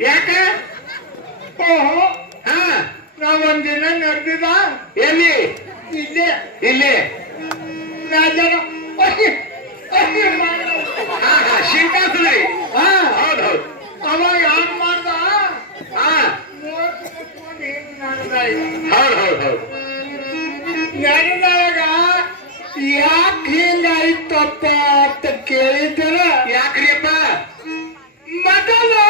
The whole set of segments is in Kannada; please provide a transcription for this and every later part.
ಯಾಕ ನಾವೊಂದಿನ ನಡೆದಿದ ಎಲ್ಲಿ ಇಲ್ಲೇ ಇಲ್ಲಿ ರಾಜನ ಶಿಂಕಾಸುರಿ ಹೌದೌದು ಅವ ಯಾರು ಮಾಡ್ದ ಹೌದು ಹೌದು ಹೌದು ನಡೆದಾಗ ಯಾಕೆ ಹಿಂಗಾಯ್ತಪ್ಪ ಅಂತ ಕೇಳಿದ್ದರ ಯಾಕ್ರಿಯಪ್ಪ ಮೊದಲು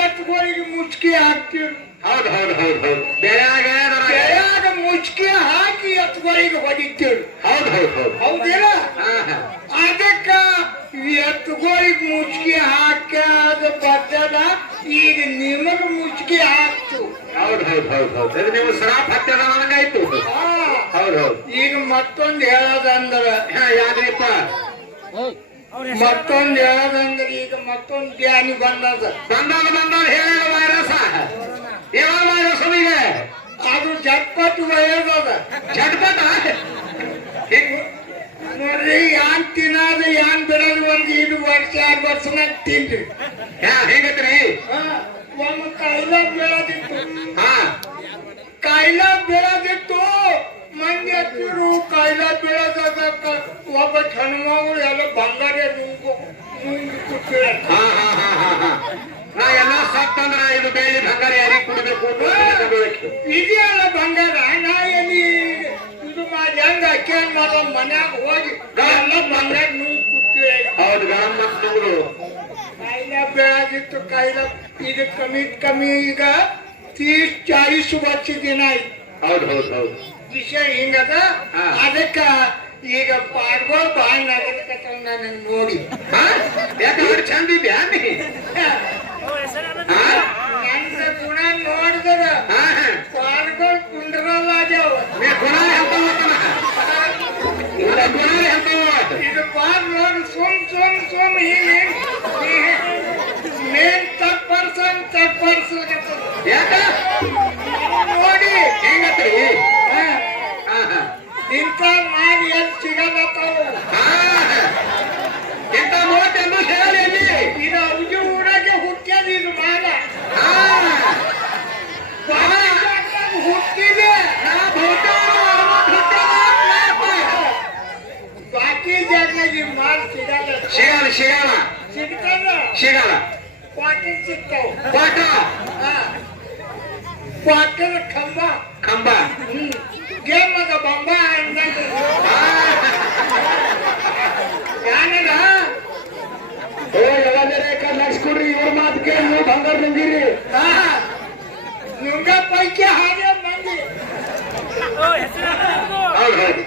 ಎತ್ಗಳಿಗೆ ಮುಚ್ಕಿ ಹಾಕ್ತಿರು ಹೌದು ಹೌದು ಹೌದು ಹೌದು ಬೆಳೆಯಾಗ ಮುಚ್ಕಿ ಹಾಕಿ ಎತ್ಗಳಿಗೆ ಹೊಡಿತೀರು ಹೌದು ಹೌದು ಹೌದು ಹೌದಿಲ್ಲ ಅದಕ್ಕ ಎತ್ಗಳಿಗೆ ಮುಚ್ಕಿ ಹಾಕ್ಯಾದ ಬದ್ದದ ಈಗ ನಿಮಗ ಮುಚ್ಕಿ ಹಾಕ್ತು ಹೌದು ಹೌದು ಹೌದು ಹೌದು ಅದು ನೀವು ಸರಾಪ್ ಹತ್ತದ ನನಗಾಯ್ತು ಹೌದು ಹೌದು ಈಗ ಮತ್ತೊಂದು ಹೇಳೋದಂದ್ರ ಯಾಕ್ರಿಯಪ್ಪ ಮತ್ತೊಂದು ಹೇಳೋದಂದ್ರ ಈಗ ಮತ್ತೊಂದು ಧ್ಯಾನಿ ಬಂದದ ಹೇಳ ವೈರಸ ಯಾವ ವೈರಸ್ ಇದೆ ಅದು ಜಟ್ಪಟ್ ವಯಸ್ಸದ ಚಟ್ಪಟ ನೋಡ್ರಿ ಯಾನ್ ತಿನ್ನೋದು ಯಾನ್ ಬಿಡೋದು ಒಂದು 5 ವರ್ಷ 6 ವರ್ಷನಾಗ ತಿನ್ರಿ ಹೇಗತ್ರಿ ಒಂದು ಕಾಯಿಲೆ ಬೀಳೋದಿತ್ತು ಕಾಯಿಲೆ ಬೀಳೋದಿತ್ತು ಮಂದಿ ಹತ್ತಿರು ಕಾಯಿಲೆ ಬೀಳೋದಕ್ಕ ಒಬ್ಬ ಹೆಣ್ಮಗಳು ಎಲ್ಲ ಬಂಗಾರ ನುಂಗಿ ಕೂತಿರ ನಾ ಎಲ್ಲ ಸತ್ತಂದ್ರ ಇದು ಬೆಳ್ಳಿ ಬಂಗಾರ ಯಾರಿಗೆ ಕುಡಿಬೇಕು ಇದೆಯಲ್ಲ ಬಂಗಾರ ನಾ ಎಲ್ಲಿ ಇದು ಮಾಡಿ ಹೆಂಗ ಅಕ್ಕೇನ್ ಮಾಡೋ ಮನ್ಯಾಗ ಹೋಗಿ ಎಲ್ಲ ಬಂಗಾರ ನುಂಗಿ ಕೂತಿರ ಹೌದು ಗರಂ ಮಕ್ಕಳು ಕಾಯಿಲೆ ಬೆಳಗಿತ್ತು ಕಾಯಿಲೆ ಇದು ಕಮ್ಮಿ ಈಗ 30-40 ವರ್ಷ ದಿನ ಆಯ್ತು ಹೌದು ಹೌದು ಹೌದು ವಿಷಯ ಹಿಂಗದ ಅದಕ್ಕ ಈಗ ಪಾಡ್ಗೋಳ್ ಬಾಳ ನಗದಕತ್ತಾವ ನನಗ್ ನೋಡಿ ಯಾಕಂದ್ರೆ ಚಂದ ಇದ್ಯಾ ನನ್ನ ಗುಣ ನೋಡಿದ್ರ ಪಾಡ್ಗೋಳ್ ಕುಂಡ್ರಲ್ಲ ಆಗ್ಯಾವ ಗುಣ ಇದು ಬಾಳ್ ನೋಡಿ ಸುಮ್ ಮೇನ್ ತಪ್ಪರ್ಸ ಯಾಕ ನೋಡಿ ಹೆಂಗತ್ರಿ ಇಂಥ ಮಾಡಿ ಎಲ್ಲಿ ಸಿಗಲತ್ತಾವ ಎಂತ ಮೂವತ್ತೆಂದು ಹೇಳಿ ಇದು ಅವ್ಜಿ ಊರಾಗೆ ಹುಟ್ಟ್ಯದ ಇದು ಮಾಡ ಹುಟ್ಟಿದೆ ಬಾಕಿ ಜಾಗನಾಗ ಮಾಲ್ ಸಿಗಲ್ಲ ಸಿಗಲ್ಲ ಕ್ವಾರ್ಟರ್ ಸಿಗ್ತಾವ ಪಾಠ ಕ್ವಾರ್ಟರ್ ಕಂಬ ಕಂಬ ಗೇಮ್ ಅದ ಬಂಬ ಅಂದಾಗ ಯಾನದ ನಡ್ಸ್ಕೊಡ್ರಿ ಇವ್ರ ಮಾತು ಕೇಳಿ ನೀವು ಬಂಗಾರ ನಿಂಗಿರಿ ನುಂಗ ಪೈಕಿ ಹಾಗೆ ಮಂದಿ ಹೌದು ಹೌದು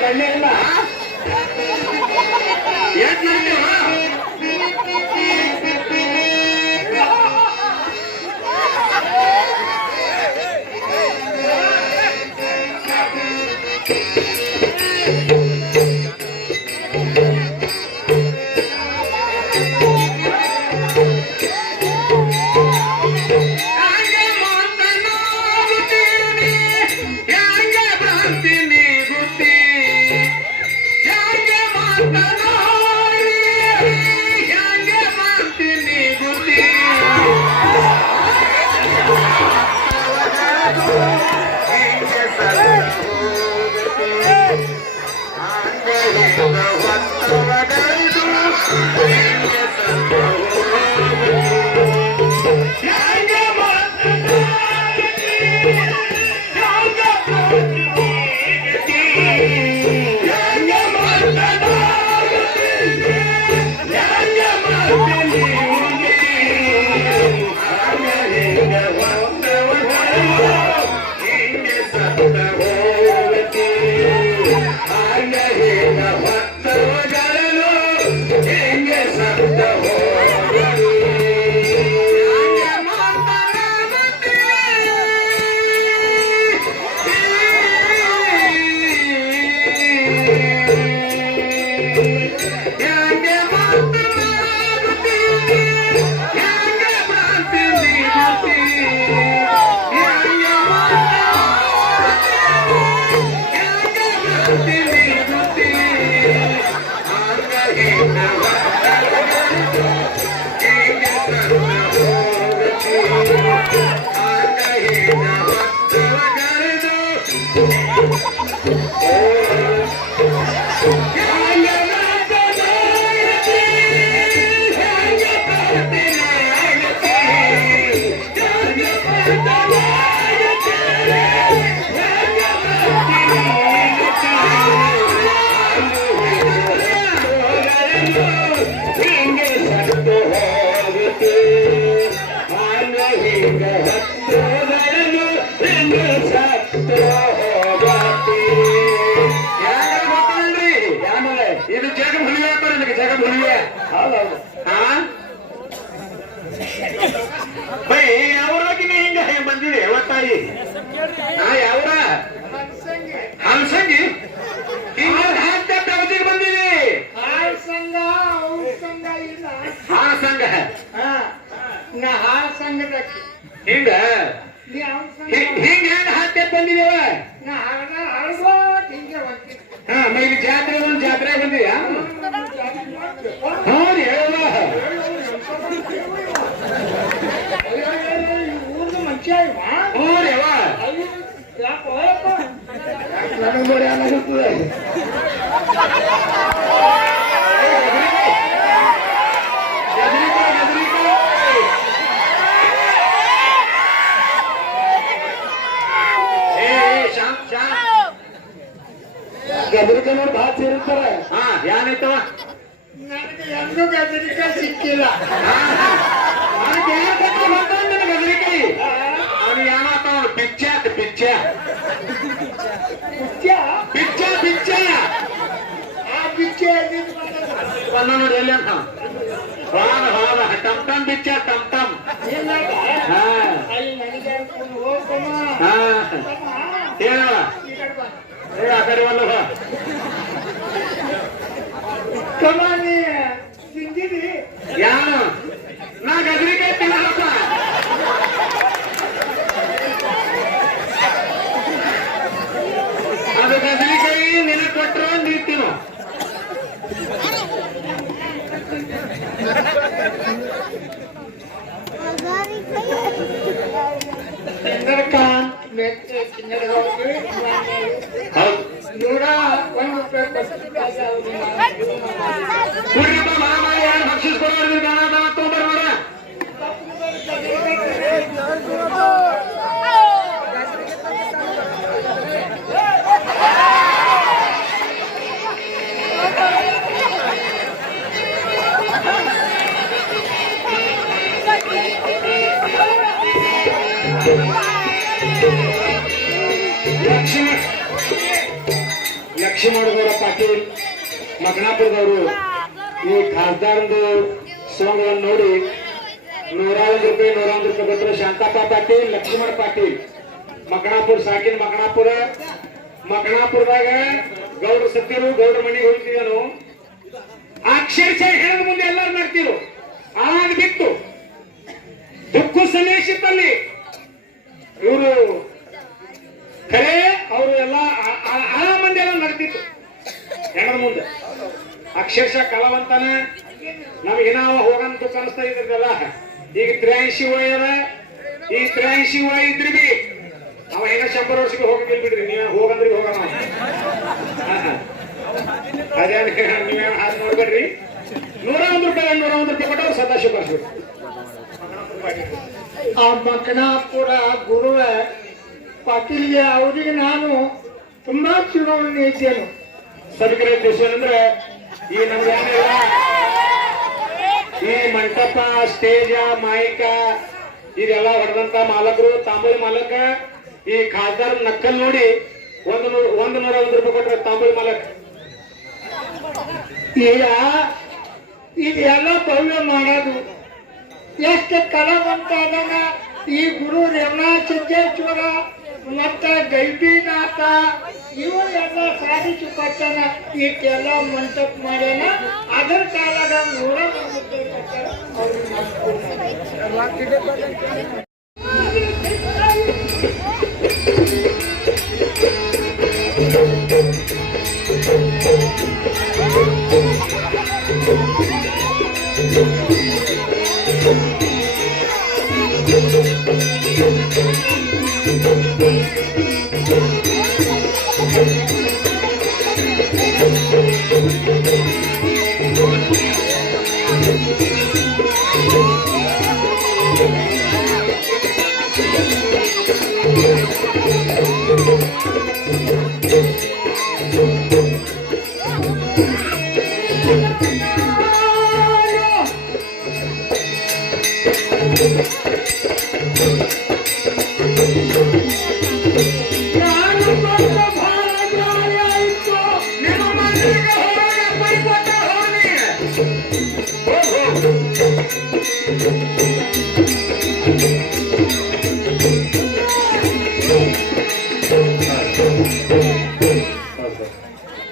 ಕಣ್ಣೆ ಇಲ್ಲ ಏನ್ ಮಾಡ್ತೇವ ಇದು ಜಗ ಹುಲಿಯ ಜಗ ಹುಲಿಯ ಹೌದೌದು ಬೈ ಯಾವ್ರಾಗಿನ ಹಿಂಗ ಬಂದಿದೆ ಅವತ್ತಾಯಿ ಯಾವ್ರ ಹಲ್ಸಂಗಿ ಹಿಂಗ ಹಾಕ್ತಿಗೆ ಬಂದಿದೆ ಹಾಳ್ ಸಂಘ ಅವ್ರ ಸಂಘ ಇಲ್ಲ ಆ ಸಂಘ ನಾ ಹಾಳ್ ಸಂಘದ ಹಿಂಗ ನೀ ಅವ್ರ ಸಂಘ ಹಿಂಗ ಹೆಂಗ ಹಾಕ್ತ ಬಂದಿದೇವ ನಾ ಹಳಗೋಟ್ ಹಿಂಗೆ ಹೋಗ್ತೀನಿ ಈಗ ಜಾತ್ರೆ ಒಂದು ಜಾತ್ರೆ ಬಂದಿದ್ಯಾ ಹೌದು ಹೇಳಲ್ಲ ಊರ್ದು ಮನುಷ್ಯ ಹ್ಞೂ ರೇವ ನನಗೆ ನೋಡಿ ಅನಾಗುತ್ತದೆ ಗದರಿಕ ನೋಡಿ ಭಾಳ ಸೇರಿರ್ತಾರೆ. ಹಾ ಏನಾಯ್ತು? ನನಗೆ ಎಂದೂ ಗಜರಿಕಾಯಿ ಸಿಕ್ಕಿಲ್ಲ. ನನಗೆ ಯಾರು ಕೊಟ್ಟರು ಗೊತ್ತಾ ನಿನಗೆ ಗಜರಿಕಾಯಿ? ಅವನು ಏನಾಗ್ತಾವ ಪಿಚ್ಚ ಪಿಚ್ಚ ಪಿಚ್ಚ ಪಿಚ್ಚ ಆ ಬಿಚ್ಚೆ ಎಲ್ಲಿಂದ ಬಂದದ್ದು? ಬಂದ ನೋಡಿ ಎಲ್ಲಿ ಅಂತ ಹೋದ ಹೋದ ಟಮ್ ಟಮ್ ಪಿಚ್ಚ ಟಮ್ ಟಮ್. ಇಲ್ಲಪ್ಪ. ಹಾ ಅಲ್ಲಿ ನನಗೆ ಅನ್ಕೊಂಡು ಹೋಗ್ತಮ್ಮ. ಹಾ ತಮ್ಮ, ಹೇಳವ ಈ ಕಡೆ ಬಾ. ಏ ಆ ಕಡೆ ಒಲ್ಲ ತಮ್ಮ, ನೀ ತಿಂದಿರಿ? ಯಾರು? ನಾ ಗಜರಿಕಾಯಿ ತಿನ್ನಲ್ಲಪ್ಪ. ಅದು ಗಜರಿಕಾಯಿ ನಿನಗೆ ಕೊಟ್ಟರು ನೀ ತಿನ್ನು. ಚಂದ್ರಕಾಂತ್ ಮೆತ್ತೆ ಚಿನ್ನದ ಹೋಗಿ ಹೌದು 101 ರೂಪಾಯಿ ಕೊಟ್ಟಿದ್ದಾರೆ ಅವ್ರು. ಕುಡಿಯಪ್ಪ ಮಾಮ ಯಾರು ಭಕ್ಷಿಸ್ಕೊಡೋರು ಗಾನ ತೊಗೊಂಬರ್ ನೋಡ. ಲಕ್ಷ್ಮಣಗೌಡ ಪಾಟೀಲ್ ಮಗನಾಪುರದವರು ಈ ಖಾಸದಾರಂದು ಸಾಂಗ್ ನೋಡಿ 101 ರೂಪಾಯಿ ಕೊಟ್ಟರು. ಶಾಂತಪ್ಪ ಪಾಟೀಲ್, ಲಕ್ಷ್ಮಣ ಪಾಟೀಲ್, ಮಗನಾಪುರ, ಸಾಕಿನ ಮಗನಾಪುರದಾಗ ಗೌಡ್ರ ಸತ್ತಿರು, ಗೌಡ್ರ ಮನೆಗೆ ಹೋಗ್ತಿದ್ದನು. ಅಕ್ಷರಶಃ ಹೇಳದ ಮುಂದೆ ಎಲ್ಲರೂ ಮಾಡ್ತಿರು. ಆಗ ಬಿಟ್ಟು ದುಃಖ ಸನ್ನಿವೇಶದಲ್ಲಿ ಇವರು ಖರೆ ಅವರು ಎಲ್ಲ ಆ ಮಂದಿ ಎಲ್ಲ ನಡ್ತಿತ್ತು ಹೆಣದ ಮುಂದೆ. ಅಕ್ಷರಶಃ ಕಲಾವಂತನ ನಮ್ಗೆ ನಾವು ಹೋಗಂತ ದುಃಖ ಅನಿಸ್ತಾ ಇದ್ರಲ್ಲ. ಈಗ 83 ವಯದ, ಈ 83 ವಯ ಇದ್ರಿ ಬಿ ಅವ ಏನೋ 100 ವರ್ಷಕ್ಕೆ ಹೋಗಿಲ್ಲ ಬಿಡ್ರಿ. ನೀವೇ ಹೋಗಂದ್ರಿ ಹೋಗೋಣ. ಅದೇನು ನೀವೇ ಹಾಗೆ ನೋಡ್ಬೇಡ್ರಿ. 101 ರೂಪಾಯಿ ಕೊಟ್ಟವ್ರು ಸದಾಶಿವ ಬರ್ಸ್ಬೇಕು. ಆ ಮಕನಾಪುರ ಗುರುವ ಪಾಟೀಲ್ಗೆ ಅವರಿಗೆ ನಾನು ತುಂಬಾ ಚುನಾವಣೆ ಇದ್ದೇನು. ಸಭಿಕರ ಉದ್ದೇಶ ಅಂದ್ರೆ ಈ ನಮ್ಗೆ ಏನಿಲ್ಲ, ಈ ಮಂಟಪ, ಸ್ಟೇಜ, ಮಾಯಿಕ ಇದೆಲ್ಲ ಹೊಡೆದಂತ ಮಾಲಕರು, ತಾಂಬೂಳಿ ಮಾಲಕ ಈ ಖಾಸದಾರ್ ನಕ್ಕಲ್ ನೋಡಿ 101 ರೂಪಾಯಿ ಕೊಟ್ರೆ ತಾಂಬೂಳಿ ಮಾಲಕ. ಈಗ ಇದೆಲ್ಲ ಭವ್ಯ ಮಾಡೋದು ಎಷ್ಟು ಕಲಾವಂತ ಅದಾನ ಈ ಗುರು ರೇವಣ ಸಿದ್ದೇಶ್ವರ ಮತ್ತ ಗೈಬಿನಾಥ ಇವರೆಲ್ಲ ಸಾಧಿಸಿ ಕೊಟ್ಟಾನ. ಇಷ್ಟೆಲ್ಲ ಮಂಟಪ ಮಾಡ್ಯಾನ. ಅದರ ಕಾಲಾಗ 101 ರೂಪಾಯಿ